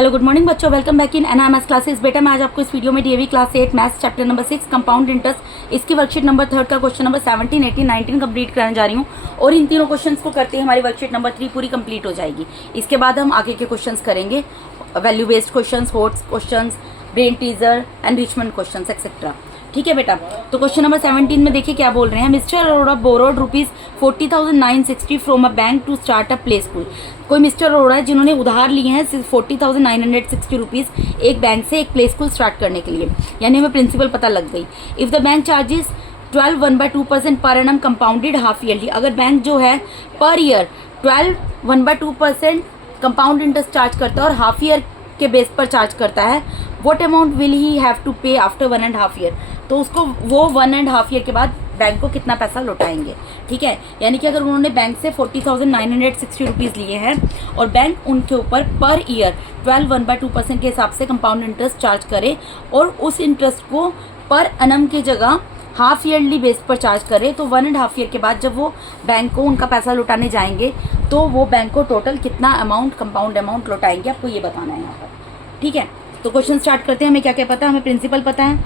Hello good morning बच्चों, welcome back in NIMS classes. बेटा मैं आज आपको इस वीडियो में DAV class 8 maths chapter number 6 compound interest इसकी वर्कशीट नंबर 3 का क्वेश्चन नंबर 17, 18, 19 कंप्लीट कराने जा रही हूँ। और इन तीनों क्वेश्चंस को करते ही हमारी वर्कशीट नंबर 3 पूरी कंप्लीट हो जाएगी। इसके बाद हम आगे के क्वेश्चंस करेंगे, value based questions, HOTS questions, brain teaser, enrichment questions etcetera. ठीक है बेटा, तो क्वेश्चन नंबर 17 में देखिए क्या बोल रहे हैं। Mister Arora borrowed rupees 40,960 from a bank to start a play school. कोई मिस्टर अरोड़ा है जिन्होंने उधार लिए हैं 40,960 रुपीज एक बैंक से एक प्ले स्कूल स्टार्ट करने के लिए, यानी हमें प्रिंसिपल पता लग गई। If the bank charges 12 1/2% per annum compounded half yearly, अगर बैंक जो है per year 12 1/2% compound interest charge करता है और हाफ ईयर के बेस पर चार्ज करता है, what amount will he have to pay after 1.5 year, तो उसको वो 1.5 ईयर के बाद बैंक को कितना पैसा लौटाएंगे। ठीक है, यानी कि अगर उन्होंने बैंक से 40,960 रुपीज़ लिए हैं और बैंक उनके ऊपर पर ईयर 12 1/2% के हिसाब से कंपाउंड इंटरेस्ट चार्ज करे और उस इंटरेस्ट को पर एनम की जगह हाफ ईयरली बेस पर चार्ज करे, तो 1.5 ईयर के बाद जब वो बैंक को उनका पैसा लौटाने जाएंगे तो वो बैंक को टोटल कितना अमाउंट कंपाउंड अमाउंट लौटाएंगे, आपको ये बताना है यहाँ पर। ठीक है, तो क्वेश्चन स्टार्ट करते हैं। हमें क्या क्या पता है, हमें प्रिंसिपल पता है।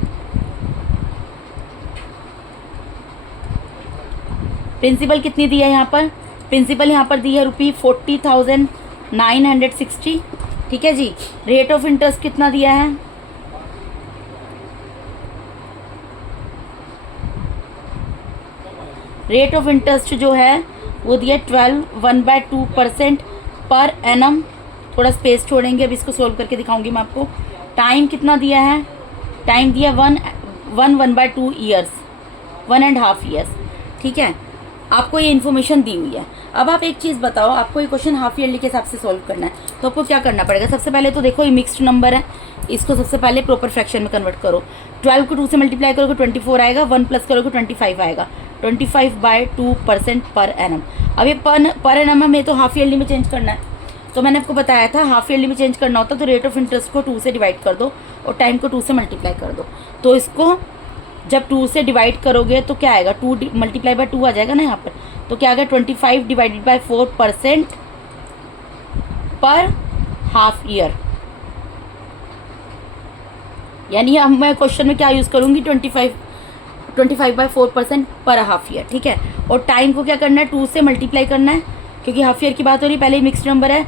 प्रिंसिपल कितनी दी है यहाँ पर, प्रिंसिपल यहाँ पर दी है ₹40,960। ठीक है जी, रेट ऑफ इंटरेस्ट कितना दिया है, रेट ऑफ इंटरेस्ट जो है वो दिया 12 1/2% पर एनम। थोड़ा स्पेस छोड़ेंगे, अब इसको सोल्व करके दिखाऊंगी मैं आपको। टाइम कितना दिया है, टाइम दिया 1/2 ईयर्स, 1.5 ईयर्स। ठीक है, आपको ये इन्फॉर्मेशन दी हुई है। अब आप एक चीज़ बताओ, आपको ये क्वेश्चन हाफ ईयरली के हिसाब से सोल्व करना है, तो आपको क्या करना पड़ेगा। सबसे पहले तो देखो ये मिक्स्ड नंबर है, इसको सबसे पहले प्रॉपर फ्रैक्शन में कन्वर्ट करो। 12 को 2 से मल्टीप्लाई करोगे 24 आएगा, 1 प्लस करोगे 25 आएगा। 25/2% पर एनम। अब ये पर एनम में तो हाफ ईयरली में चेंज करना है, तो मैंने आपको बताया था हाफ ईयरली में चेंज करना होता तो रेट ऑफ इंटरेस्ट को 2 से डिवाइड कर दो और टाइम को 2 से मल्टीप्लाई कर दो। तो इसको जब 2 से डिवाइड करोगे तो क्या आएगा, 2 मल्टीप्लाई बाय 2 आ जाएगा ना यहाँ पर, तो क्या आ गया 25 डिवाइडेड बाय 4% पर हाफ ईयर। यानी अब मैं क्वेश्चन में क्या यूज करूंगी, 25/4% पर हाफ ईयर। ठीक है, और टाइम को क्या करना है, 2 से मल्टीप्लाई करना है, क्योंकि हाफ ईयर की बात हो रही है, पहले मिक्स्ड नंबर है।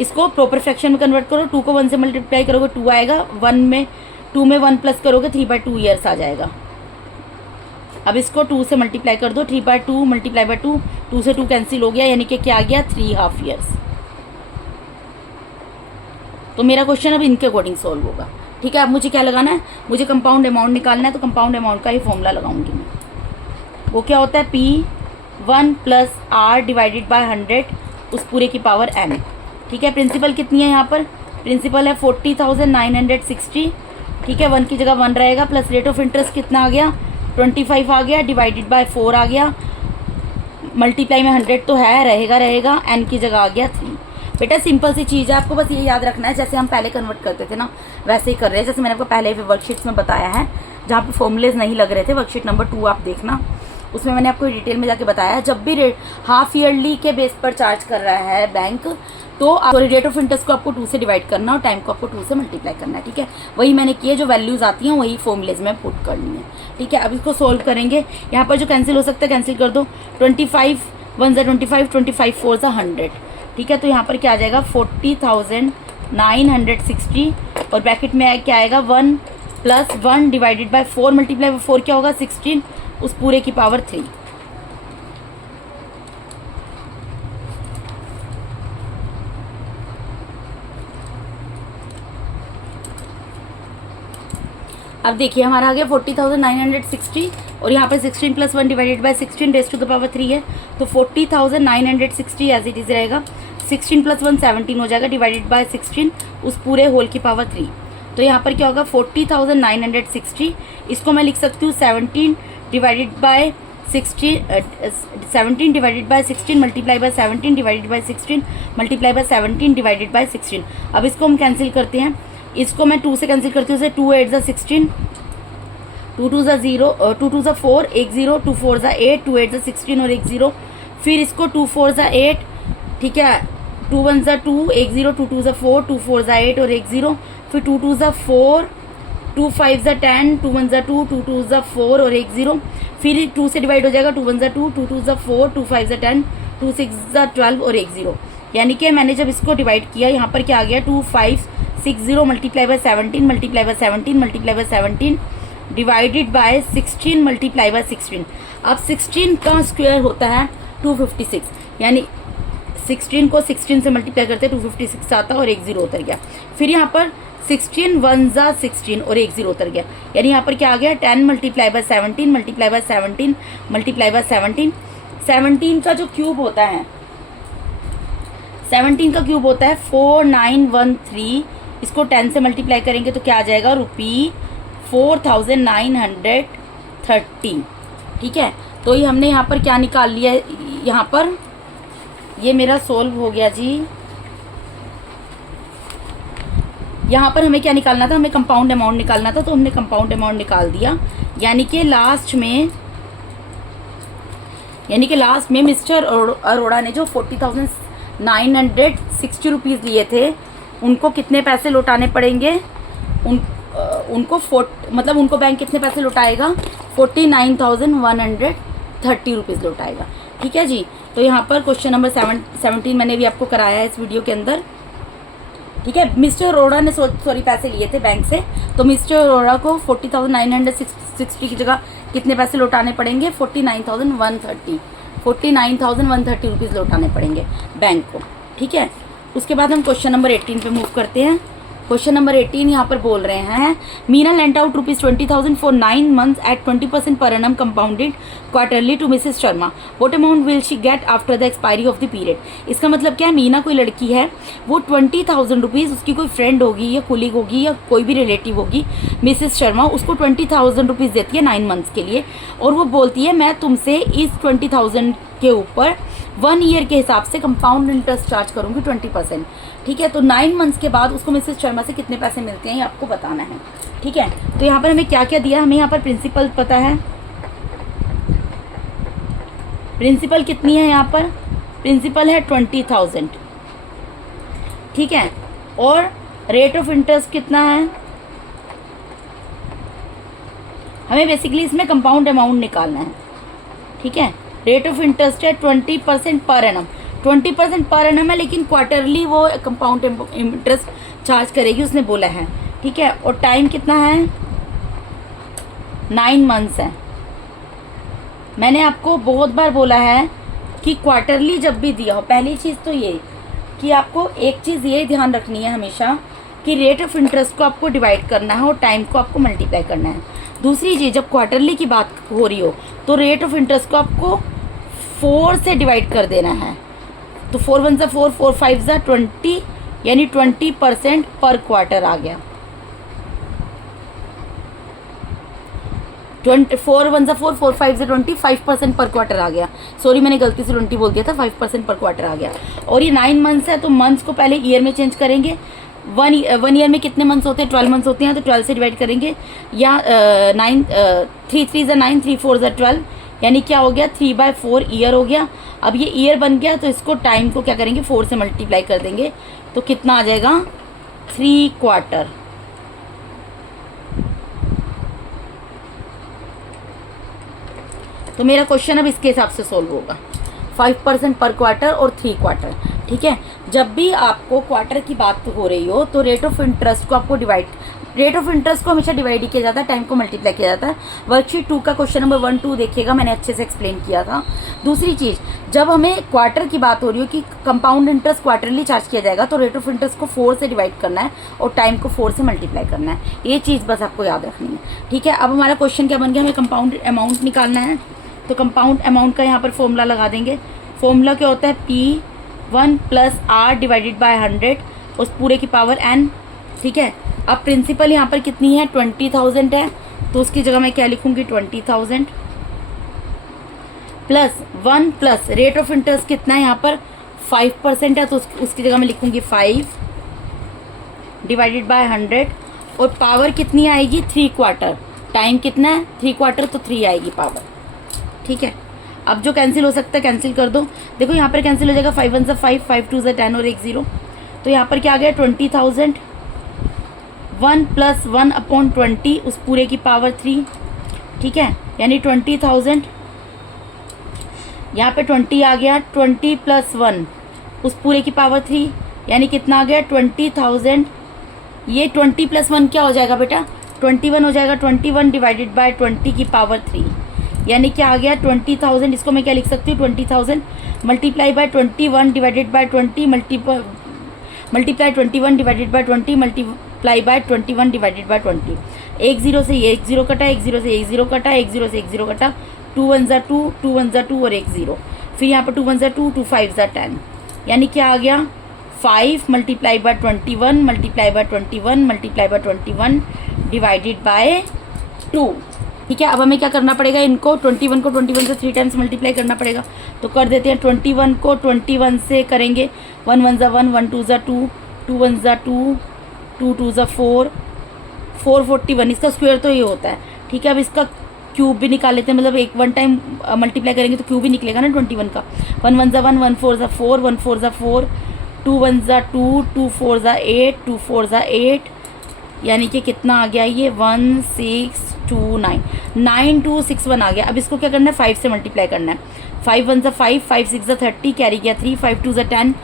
इसको प्रॉपर फ्रैक्शन में कन्वर्ट करो, 2 को 1 से मल्टीप्लाई करोगे 2 आएगा, 2 में 1 प्लस करोगे 3/2 ईयर्स आ जाएगा। अब इसको 2 से मल्टीप्लाई कर दो, 3/2 मल्टीप्लाई बाय 2, 2 से 2 कैंसिल हो गया, यानी कि क्या आ गया 3 हाफ ईयर्स। तो मेरा क्वेश्चन अब इनके अकॉर्डिंग सोल्व होगा। ठीक है, अब मुझे क्या लगाना है, मुझे कंपाउंड अमाउंट निकालना है, तो कंपाउंड अमाउंट का ही फॉर्मूला लगाऊंगी मैं। वो क्या होता है, P1 + R डिवाइडेड बाय 100 उस पूरे की पावर n। ठीक है, प्रिंसिपल कितनी है यहाँ पर, प्रिंसिपल है 40,960। ठीक है, 1 की जगह 1 रहेगा, प्लस रेट ऑफ इंटरेस्ट कितना आ गया 25 आ गया, डिवाइडेड बाय 4 आ गया, मल्टीप्लाई में 100 तो है, रहेगा, n की जगह आ गया 3। बेटा सिंपल सी चीज़ है, आपको बस ये याद रखना है, जैसे हम पहले कन्वर्ट करते थे ना वैसे ही कर रहे हैं। जैसे मैंने आपको पहले वर्कशीट्स में बताया है, जहाँ पे फॉर्मूलेज नहीं लग रहे थे, वर्कशीट नंबर 2 आप देखना, उसमें मैंने आपको डिटेल में जाके बताया है। जब भी हाफ ईयरली के बेस पर चार्ज कर रहा है बैंक, तो रेट ऑफ इंटरेस्ट को आपको 2 से डिवाइड करना और टाइम को आपको 2 से मल्टीप्लाई करना है। ठीक है, वही मैंने किया, जो वैल्यूज आती हैं वही फॉर्मूलेज में पुट करनी है। ठीक है, अब इसको सोल्व करेंगे। यहाँ पर जो कैंसिल हो सकता है कैंसिल कर दो, 25 1 × 25, 25 4 × 100। ठीक है, तो यहाँ पर क्या आ जाएगा 40,960 और ब्रैकेट में क्या आएगा 1 + 1 डिवाइडेड बाय 4 मल्टीप्लाई बाय 4 क्या होगा 16 उस पूरे की पावर 3। अब देखिए हमारा आ गया 40,960 और यहाँ पे 16 + 1 divided by 16 raise to the power 3 है, तो 40,960 एज इट इज़ रहेगा। 16 + 1 17 हो जाएगा, डिवाइडेड बाय 16 उस पूरे होल की पावर 3। तो यहाँ पर क्या होगा 40,960, इसको मैं लिख सकती हूँ 17 divided by 16 multiply by 17 divided by 16 multiply by 17 divided by 16। अब इसको हम कैंसिल करते हैं, इसको मैं 2 से कैंसिल करती हूँ, 2 8 × 16, 2 2 × 0, 2 2 × 4 1 0, 2 4 × 8, 2 8 × 16 और 1 0, फिर इसको 2 4 × 8, ठीक है, 2 1 ज़ा 2, 1 0, 2 2 ज़ा 4, 2 4 ज़ा 8 और 1 0, फिर 2 2 ज़ा 4, 2 5 ज़ा 10, 2 1 ज़ा 2, 2 2 ज़ा 4 और 1 0, फिर 2 से डिवाइड हो जाएगा, 2 1 ज़ा 2, 2 2 ज़ा 4, 2 5 ज़ा 10, 2 6 ज़ा 12 और 1 0। यानी कि मैंने जब इसको डिवाइड किया, यहाँ पर क्या आ गया, 2 5 6 0 multiply by 17 multiply by 17 multiply by 17 divided by 16 multiply by 16। अब 16 का स्क्वायर होता है 256, यानी 16 को 16 से मल्टीप्लाई करते 256 आता और 1 0 उतर गया। फिर यहाँ पर 16 1 ज़ा 16 और 1 0 उतर गया, यानी यहाँ पर क्या आ गया, 10 multiply by 17 multiply by 17 multiply by 17। 17 का जो क्यूब होता है, 17 का क्यूब होता है 4913, इसको 10 से मल्टीप्लाई करेंगे तो क्या आ जाएगा, ₹4930। ठीक है, तो ये हमने यहाँ पर क्या निकाल लिया है, यहाँ पर ये मेरा सोल्व हो गया जी। यहाँ पर हमें क्या निकालना था, हमें कंपाउंड अमाउंट निकालना था, तो हमने कंपाउंड अमाउंट निकाल दिया। यानी कि लास्ट में मिस्टर अरोड़ा ने जो 40,960 रुपीज़ लिए थे, उनको कितने पैसे लौटाने पड़ेंगे, उनको बैंक कितने पैसे लौटाएगा, 49,130 रुपीज़ लौटाएगा। ठीक है जी, तो यहाँ पर क्वेश्चन नंबर 17 मैंने भी आपको कराया है इस वीडियो के अंदर। ठीक है, मिस्टर अरोड़ा ने पैसे लिए थे बैंक से, तो मिस्टर अरोड़ा को 40,960 की जगह कितने पैसे लौटाने पड़ेंगे, 49,130 रुपीज़ लौटाने पड़ेंगे बैंक को। ठीक है, उसके बाद हम क्वेश्चन नंबर 18 पे मूव करते हैं। क्वेश्चन नंबर 18 यहाँ पर बोल रहे हैं, Meena lent out ₹20,000 for 9 months at 20% पर annum compounded quarterly to missus Sharma. What amount will she get after the expiry of the period. इसका मतलब क्या है, मीना कोई लड़की है, वो 20,000 रुपीज़, उसकी कोई फ्रेंड होगी या कुलीग होगी या कोई भी रिलेटिव होगी, मिसेस शर्मा उसको 20,000 रुपीज़ देती है 9 months के लिए, और वो बोलती है मैं तुमसे इस 20,000 के ऊपर 1 ईयर के हिसाब से कंपाउंड इंटरेस्ट चार्ज करूंगी 20%। ठीक है, तो 9 months के बाद उसको मिसेस शर्मा से कितने पैसे मिलते हैं ये आपको बताना है। ठीक है, तो यहाँ पर हमें क्या क्या दिया, हमें यहाँ पर प्रिंसिपल पता है, प्रिंसिपल कितनी है, यहाँ पर प्रिंसिपल है 20,000। ठीक है, और रेट ऑफ इंटरेस्ट कितना है, हमें बेसिकली इसमें कंपाउंड अमाउंट निकालना है। ठीक है, रेट ऑफ इंटरेस्ट है 20% पर एनम, 20% पर एनम है, लेकिन क्वार्टरली वो कंपाउंड इंटरेस्ट चार्ज करेगी, उसने बोला है। ठीक है, और टाइम कितना है, 9 months है। मैंने आपको बहुत बार बोला है कि क्वार्टरली जब भी दिया हो, पहली चीज़ तो ये कि आपको एक चीज़ ये ध्यान रखनी है हमेशा कि रेट ऑफ इंटरेस्ट को आपको डिवाइड करना है और टाइम को आपको मल्टीप्लाई करना है। दूसरी चीज़, जब क्वार्टरली की बात हो रही हो तो रेट ऑफ इंटरेस्ट को आपको 4 से डिवाइड कर देना है, तो 4 1 ज़ा 4, 4 5 ज़ा 20, यानी 20% पर क्वार्टर आ गया। 4 1 ज़ा 4, 4 5 ज़ा 20, 5% पर क्वार्टर आ गया। सॉरी, मैंने गलती से 20 बोल दिया था, 5% पर क्वार्टर आ गया। और ये 9 months है, तो मंथ्स को पहले ईयर में चेंज करेंगे। 1 ईयर में कितने मंथ्स होते हैं, 12 months होते हैं, तो 12 से डिवाइड करेंगे, या 3 3 ज़ा 9, 3 4 ज़ा 12, यानी क्या हो गया, 3/4 ईयर हो गया। अब ये ईयर बन गया, तो इसको टाइम को क्या करेंगे, 4 से मल्टीप्लाई कर देंगे, तो कितना आ जाएगा, 3 क्वार्टर। तो मेरा क्वेश्चन अब इसके हिसाब से सोल्व होगा, 5% पर क्वार्टर और 3 क्वार्टर। ठीक है, जब भी आपको क्वार्टर की बात हो रही हो तो रेट ऑफ इंटरेस्ट को आपको रेट ऑफ इंटरेस्ट को हमेशा डिवाइड ही किया जाता है, टाइम को मल्टीप्लाई किया जाता है। वर्कशीट 2 का क्वेश्चन नंबर 1 2 देखिएगा, मैंने अच्छे से एक्सप्लेन किया था। दूसरी चीज़, जब हमें क्वार्टर की बात हो रही हो कि कंपाउंड इंटरेस्ट क्वार्टरली चार्ज किया जाएगा, तो रेट ऑफ इंटरेस्ट को 4 से डिवाइड करना है और टाइम को 4 से मल्टीप्लाई करना है। ये चीज़ बस आपको याद रखनी है। ठीक है, अब हमारा क्वेश्चन क्या बन गया, हमें कंपाउंड अमाउंट निकालना है, तो कंपाउंड अमाउंट का यहाँ पर फॉर्मूला लगा देंगे। फॉर्मूला क्या होता है, P1 + R डिवाइडेड बाय 100, उस पूरे की पावर n। ठीक है, अब प्रिंसिपल यहाँ पर कितनी है, 20,000 है, तो उसकी जगह मैं क्या लिखूंगी, 20,000 +1 प्लस रेट ऑफ इंटरेस्ट कितना है, यहाँ पर 5% है, तो उसकी जगह मैं लिखूंगी 5 डिवाइडेड बाय 100, और पावर कितनी आएगी, 3 क्वार्टर। टाइम कितना है, 3 क्वार्टर, तो 3 आएगी पावर। ठीक है, अब जो कैंसिल हो सकता है कैंसिल कर दो। देखो यहाँ पर कैंसिल हो जाएगा, 5 1 5, 5 2 10 और 1 0। तो यहाँ पर क्या आ गया 20,000, 1 + 1/20 उस पूरे की पावर 3, ठीक है, यानी 20,000। यहाँ पे 20 आ गया, 20 + 1 उस पूरे की पावर 3, यानी कितना आ गया 20,000। ये 20 + 1 क्या हो जाएगा बेटा 21 हो जाएगा, 21 डिवाइडेड बाय 20 की पावर 3, यानी क्या आ गया 20,000। इसको मैं क्या लिख सकती हूँ 20,000 multiply by 21 divided by 20 multiply 21 divided by 20 multiply by 21 divided by 20। 1 0 से ये 1 0 कटा, 1 0 से 1 0 कटा, 1 0 से 1 0 कटा, 2 1 = 2, 2 1 = 2 और 1 0। फिर यहाँ पर 2 1 = 2, 2 5 = 10, यानी क्या आ गया 5 multiply by 21 multiply by 21 multiply by 21 divided by 2, ठीक है। अब हमें क्या करना पड़ेगा, इनको 21 को 21 से 3 टाइम्स मल्टीप्लाई करना पड़ेगा। तो कर देते हैं 21 को 21 से करेंगे, 1 1 = 1, 1 2 = 2, 2 1 = 2, 2 2 = 4, 441। इसका स्क्वायर तो ये होता है, ठीक है। अब इसका क्यूब भी निकाल लेते हैं, मतलब एक 1 टाइम मल्टीप्लाई करेंगे तो क्यूब भी निकलेगा ना 21 का। 1 1 = 1, 1 4 = 4, 1 4 = 4, 2 1 = 2, 2 4 = 8, 2 4 = 8, यानी कि कितना आ गया ये 1 6 2 9, 9 2 6 1 आ गया। अब इसको क्या करना है 5 से मल्टीप्लाई करना है। 5 1 = 5, 5 6 = 30, कैरी गया 3, 5 2 = 10,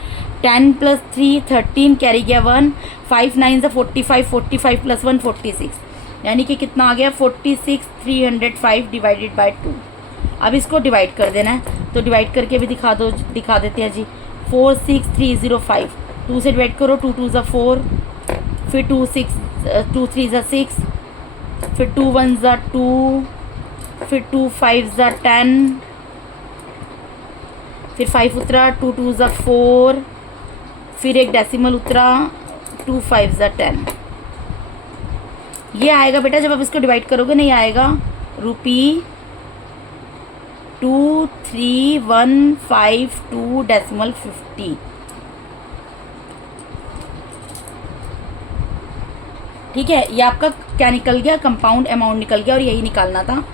10 + 3 13, कैरी गया 1, 5 9 = 45, 45 + 1 46, यानी कि कितना आ गया 46 305 डिवाइडेड बाय 2। अब इसको डिवाइड कर देना है, तो डिवाइड करके भी दिखा देते हैं जी। 4 6 305, 2 से डिवाइड करो, 2 2 = 4, फिर 2 3 = 6, फिर 2 1 = 2, फिर 2 5 = 10, फिर 5 उतरा, 2 2 = 4, फिर एक डेसिमल उतरा, 2 5 = 10। ये आएगा बेटा जब आप इसको डिवाइड करोगे नहीं आएगा ₹23,152.50, ठीक है। ये आपका क्या निकल गया कंपाउंड अमाउंट निकल गया, और यही निकालना था,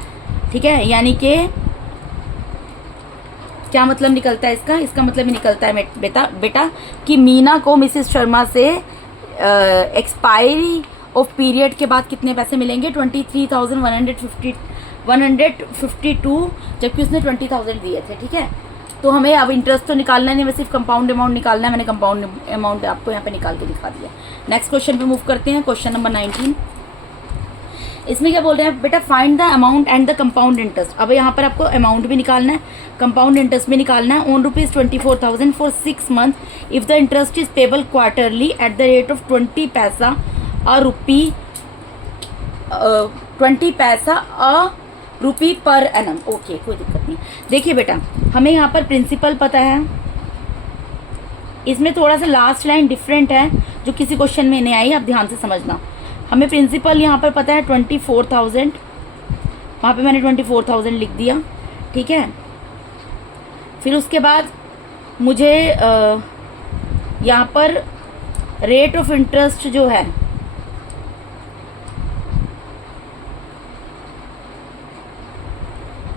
ठीक है। यानी कि क्या मतलब निकलता है इसका, इसका मतलब निकलता है बेटा कि मीना को मिसेस शर्मा से एक्सपायरी ऑफ पीरियड के बाद कितने पैसे मिलेंगे 23,152, जबकि उसने 20,000 दिए थे, ठीक है। तो हमें अब इंटरेस्ट तो निकालना नहीं, हमें सिर्फ कंपाउंड अमाउंट निकालना है। मैंने कंपाउंड अमाउंट आपको यहाँ पे निकाल के दिखा दिया। नेक्स्ट क्वेश्चन पे मूव करते हैं, क्वेश्चन नंबर 19। इसमें क्या बोल रहे हैं बेटा, find the amount and the compound interest. अब यहाँ पर आपको अमाउंट भी निकालना है, कंपाउंड इंटरेस्ट भी निकालना है। On ₹24,000 for 6 month if the interest is payable quarterly at the rate of 20 पैसा अ रुपी 20 पैसा अ रुपी पर एनम। ओके, कोई दिक्कत नहीं। देखिए बेटा, हमें यहाँ पर प्रिंसिपल पता है, इसमें थोड़ा सा लास्ट लाइन डिफरेंट है जो किसी क्वेश्चन में नहीं आई, आप ध्यान से समझना। हमें प्रिंसिपल यहाँ पर पता है 24,000, वहाँ पे मैंने 24,000 लिख दिया, ठीक है। फिर उसके बाद मुझे यहाँ पर रेट ऑफ इंटरेस्ट जो है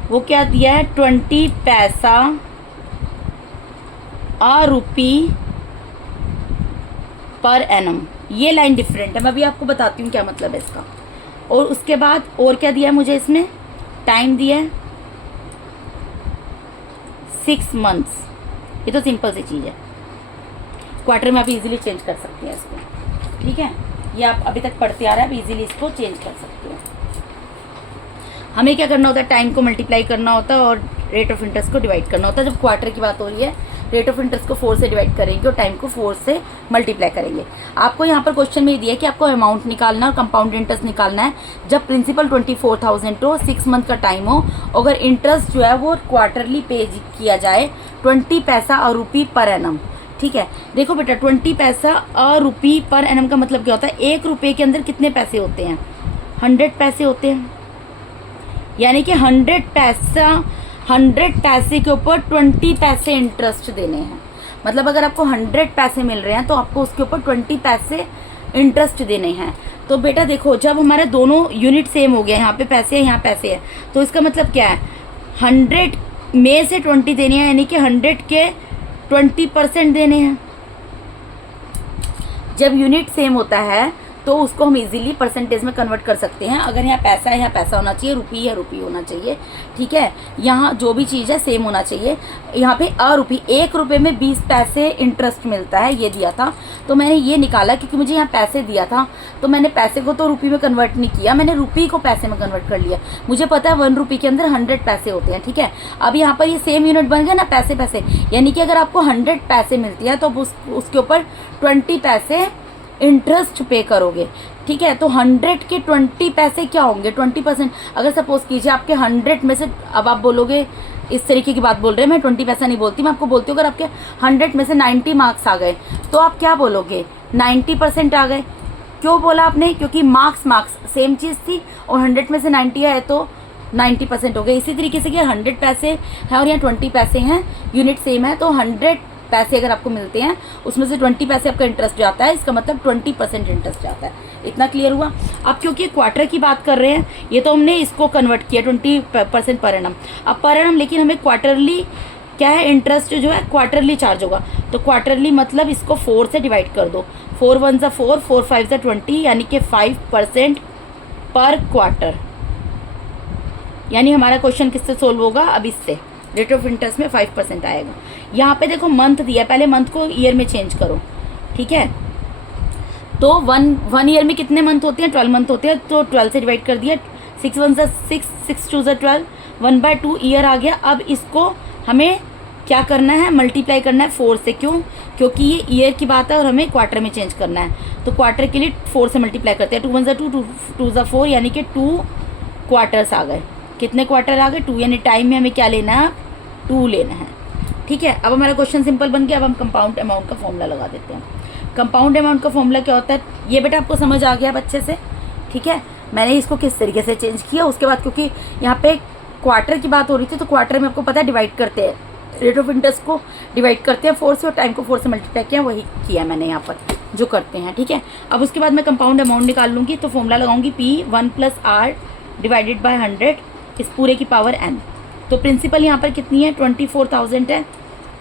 वो क्या दिया है 20 पैसा अ रुपी पर एनम। ये लाइन डिफरेंट है, मैं अभी आपको बताती हूँ क्या मतलब है इसका। और उसके बाद और क्या दिया है मुझे, इसमें टाइम दिया है 6 मंथ्स। ये तो सिंपल सी चीज़ है, क्वार्टर में आप इजीली चेंज कर सकते हैं इसको, ठीक है। ये आप अभी तक पढ़ते आ रहे हैं, आप इजीली इसको चेंज कर सकते हैं। हमें क्या करना होता है, टाइम को मल्टीप्लाई करना होता है और रेट ऑफ इंटरेस्ट को डिवाइड करना होता है। जब क्वार्टर की बात हो रही है, रेट ऑफ इंटरेस्ट को 4 से डिवाइड करेंगे और टाइम को 4 से मल्टीप्लाई करेंगे। आपको यहाँ पर क्वेश्चन में ये दिया है कि आपको अमाउंट निकालना है और कंपाउंड इंटरेस्ट निकालना है जब प्रिंसिपल 24,000 हो, 6 मंथ का टाइम हो, अगर इंटरेस्ट जो है वो क्वार्टरली पे किया जाए 20 पैसा अ रुपी पर एनम, ठीक है। देखो बेटा, 20 पैसा अ रुपी पर एनम का मतलब क्या होता है, 1 रुपये के अंदर कितने पैसे होते हैं 100 पैसे होते हैं, यानी कि 100 पैसे के ऊपर 20 पैसे इंटरेस्ट देने हैं। मतलब अगर आपको 100 पैसे मिल रहे हैं तो आपको उसके ऊपर 20 पैसे इंटरेस्ट देने हैं। तो बेटा देखो, जब हमारे दोनों यूनिट सेम हो गए, यहाँ पे पैसे है यहाँ पैसे है, तो इसका मतलब क्या है 100 में से 20 देने हैं, यानी कि 100 के 20% देने हैं। जब यूनिट सेम होता है तो उसको हम इजीली परसेंटेज में कन्वर्ट कर सकते हैं। अगर यहाँ पैसा है, यहाँ पैसा होना चाहिए, रुपी है रुपी होना चाहिए, ठीक है। यहाँ जो भी चीज़ है सेम होना चाहिए। यहाँ पे रुपी, 1 रुपये में 20 पैसे इंटरेस्ट मिलता है, ये दिया था। तो मैंने ये निकाला क्योंकि मुझे यहाँ पैसे दिया था, तो मैंने पैसे को तो रुपी में कन्वर्ट नहीं किया, मैंने रुपी को पैसे में कन्वर्ट कर लिया। मुझे पता है 1 रुपये के अंदर 100 पैसे होते हैं, ठीक है। अब यहाँ पर ये सेम यूनिट बन गया ना, पैसे पैसे, यानी कि अगर आपको 100 पैसे मिलती है तो उसके ऊपर 20 पैसे इंटरेस्ट पे करोगे, ठीक है। तो 100 के 20 पैसे क्या होंगे, 20%। अगर सपोज कीजिए आपके 100 में से, अब आप बोलोगे इस तरीके की बात बोल रहे हैं, मैं 20 पैसा नहीं बोलती, मैं आपको बोलती हूँ अगर आपके 100 में से 90 मार्क्स आ गए तो आप क्या बोलोगे, 90% आ गए। क्यों बोला आपने, क्योंकि मार्क्स सेम चीज़ थी और 100 में से 90 है तो 90% हो गए। इसी तरीके से कि 100 पैसे हैं और यहाँ 20 पैसे हैं, यूनिट सेम है, तो 100 पैसे अगर आपको मिलते हैं उसमें से 20 पैसे आपका इंटरेस्ट जाता है, इसका मतलब 20% इंटरेस्ट जाता है। इतना क्लियर हुआ। अब क्योंकि क्वार्टर की बात कर रहे हैं, ये तो हमने इसको कन्वर्ट किया 20% पर एनम। अब पर एनम, लेकिन हमें क्वार्टरली क्या है, इंटरेस्ट जो है क्वार्टरली चार्ज होगा। तो क्वार्टरली मतलब इसको 4 से डिवाइड कर दो, 4 1 ज़ा 4, 4 5 ज़ा 20, यानी कि 5% पर क्वार्टर। यानी हमारा क्वेश्चन किससे सोल्व होगा, अब इससे रेट ऑफ इंटरेस्ट में 5% आएगा। यहाँ पे देखो मंथ दिया, पहले मंथ को ईयर में चेंज करो, ठीक है। तो वन ईयर में कितने मंथ होते हैं, 12 मंथ होते हैं, तो 12 से डिवाइड कर दिया, 6 1 ज़ा 6, 6 2 ज़ा 12, 1/2 ईयर आ गया। अब इसको हमें क्या करना है, मल्टीप्लाई करना है 4 से। क्यों, क्योंकि ये ईयर की बात है और हमें क्वार्टर में चेंज करना है। तो क्वार्टर के लिए 4 से मल्टीप्लाई करते हैं, 2 1 ज़ा 2, 2 ज़ा 4, यानी कि 2 क्वार्टर्स आ गए। कितने क्वार्टर आ गए, 2, यानी टाइम में हमें क्या लेना है, 2 लेना है, ठीक है। अब हमारा क्वेश्चन सिंपल बन गया। अब हम कंपाउंड अमाउंट का फॉर्मूला लगा देते हैं। कंपाउंड अमाउंट का फॉर्मूला क्या होता है, ये बेटा आपको समझ आ गया बच्चे से, ठीक है। मैंने इसको किस तरीके से चेंज किया, उसके बाद क्योंकि यहाँ पे क्वार्टर की बात हो रही थी, तो क्वार्टर में आपको पता है डिवाइड करते हैं, रेट ऑफ इंटरेस्ट को डिवाइड करते हैं 4 से और टाइम को 4 से मल्टीप्लाई किया, वही किया मैंने यहाँ पर जो करते हैं, ठीक है। अब उसके बाद मैं कंपाउंड अमाउंट निकाल लूँगी, तो फॉर्मूला लगाऊंगी P1 + R डिवाइडेड बाय 100 इस पूरे की पावर n। तो प्रिंसिपल यहाँ पर कितनी है, 24,000 है,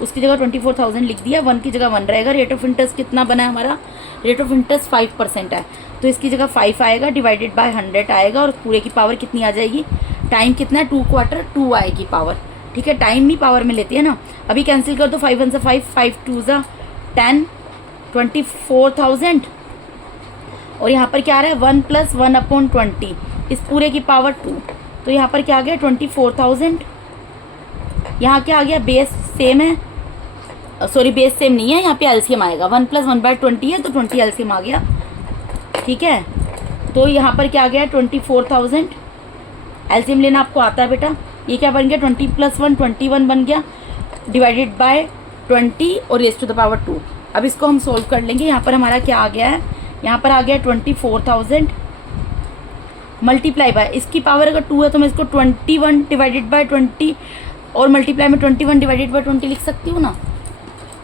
उसकी जगह 24,000 लिख दिया, 1 की जगह 1 रहेगा। रेट ऑफ इंटरेस्ट कितना बना है हमारा, रेट ऑफ इंटरेस्ट 5% है, तो इसकी जगह 5 आएगा, डिवाइडेड बाय 100 आएगा, और पूरे की पावर कितनी आ जाएगी, टाइम कितना है, 2 क्वार्टर, 2 आएगी पावर, ठीक है। टाइम भी पावर में लेती है ना। अभी कैंसिल कर दो, 5 1 ज़ा 5, 5 2 ज़ा 10, 24,000, और यहाँ पर क्या आ रहा है, 1 + 1/20 इस पूरे की पावर 2। तो यहाँ पर क्या आ गया, 24,000। यहाँ क्या आ गया, बेस सेम है, सॉरी बेस सेम नहीं है, यहाँ पे एलसीएम आएगा, 1 + 1/20 है, तो 20 एलसीएम आ गया, ठीक है। तो यहाँ पर क्या आ गया, 24,000 एलसीएम लेना आपको आता है बेटा। ये क्या बन गया, 20 + 1 21 बन गया, डिवाइडेड बाय 20 और रेज़ टू द पावर 2। अब इसको हम सोल्व कर लेंगे। यहाँ पर हमारा क्या आ गया है, यहाँ पर आ गया 24,000 मल्टीप्लाई बाय, इसकी पावर अगर 2 है तो मैं इसको 21 डिवाइडेड बाय 20 और मल्टीप्लाई में 21 डिवाइडेड बाय 20 लिख सकती हूँ ना।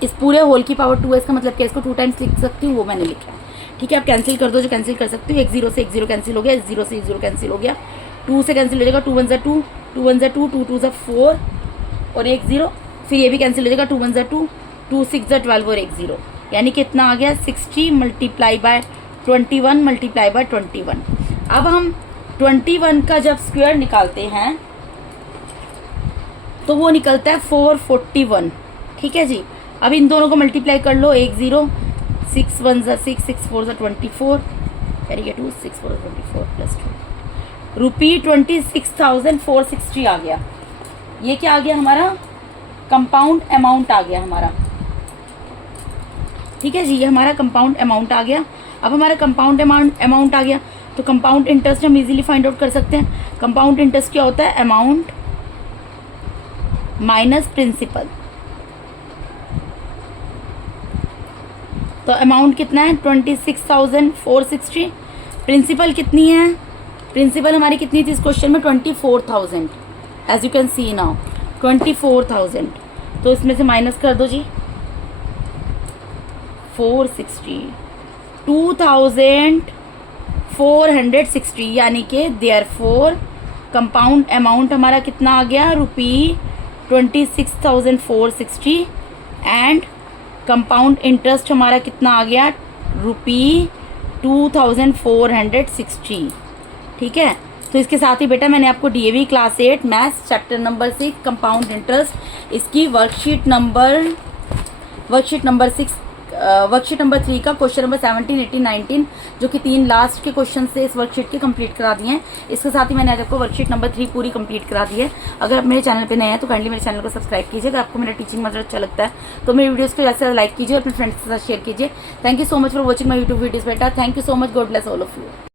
इस पूरे होल की पावर 2 है, इसका मतलब क्या, इसको 2 टाइम्स लिख सकती हूँ, वो मैंने लिखा है, ठीक है। आप कैंसिल कर दो जो कैंसिल कर सकते हो, 1 0 से 1 0 कैंसिल हो गया, 0 से 0 कैंसिल हो गया, 2 से कैंसिल हो जाएगा, 2 1 ज़ा 2, 2 1 ज़ा 2, 2 2 ज़ा 4 और 1 0, फिर ये भी कैंसिल हो जाएगा, 2 1 ज़ा 2, 2 6 ज़ा 12 और 1 0, यानी कितना आ गया, 60 मल्टीप्लाई बाय 21 मल्टीप्लाई बाय 21। अब हम 21 का जब स्क्वायर निकालते हैं तो वो निकलता है 441, ठीक है जी। अब इन दोनों को मल्टीप्लाई कर लो, 1 0, 6 1 ज़ा 6, 6 4 ज़ा 24, कैरी गेट 2, 6 4 24 प्लस 2, रुपी 26,460 आ गया। ये क्या आ गया हमारा, कंपाउंड अमाउंट आ गया हमारा, ठीक है जी। ये हमारा कंपाउंड अमाउंट आ गया। अब हमारा कंपाउंड अमाउंट आ गया, तो कंपाउंड इंटरेस्ट हम इजीली फाइंड आउट कर सकते हैं। कंपाउंड इंटरेस्ट क्या होता है, अमाउंट माइनस प्रिंसिपल। तो अमाउंट कितना है, 26,460। प्रिंसिपल कितनी है, प्रिंसिपल हमारी कितनी थी इस क्वेश्चन में, 24,000, as you can see now 24,000। तो इसमें से माइनस कर दो जी, 460, 2,460, यानी कि देयरफॉर कंपाउंड अमाउंट हमारा कितना आ गया, रुपी 26,460 एंड कंपाउंड इंटरेस्ट हमारा कितना आ गया ₹2,460। ठीक है, तो इसके साथ ही बेटा मैंने आपको DAV class 8 maths chapter number 6 compound interest इसकी वर्कशीट नंबर 3 का क्वेश्चन नंबर 17, 18, 19 जो कि 3 लास्ट के क्वेश्चन से इस वर्कशीट के कंप्लीट करा दिए हैं। इसके साथ ही मैंने आज आपको वर्कशीट नंबर 3 पूरी कंप्लीट करा दी है। अगर आप मेरे चैनल पे नए हैं तो काइंडली मेरे चैनल को सब्सक्राइब कीजिए। अगर आपको मेरा टीचिंग मटेरियल अच्छा लगता है तो मेरे वीडियोस को ज़्यादा से ज़्यादा लाइक कीजिए और अपने फ्रेंड्स के साथ शेयर कीजिए। Thank you so much for watching my YouTube videos बेटा। Thank you so much. God bless all of you.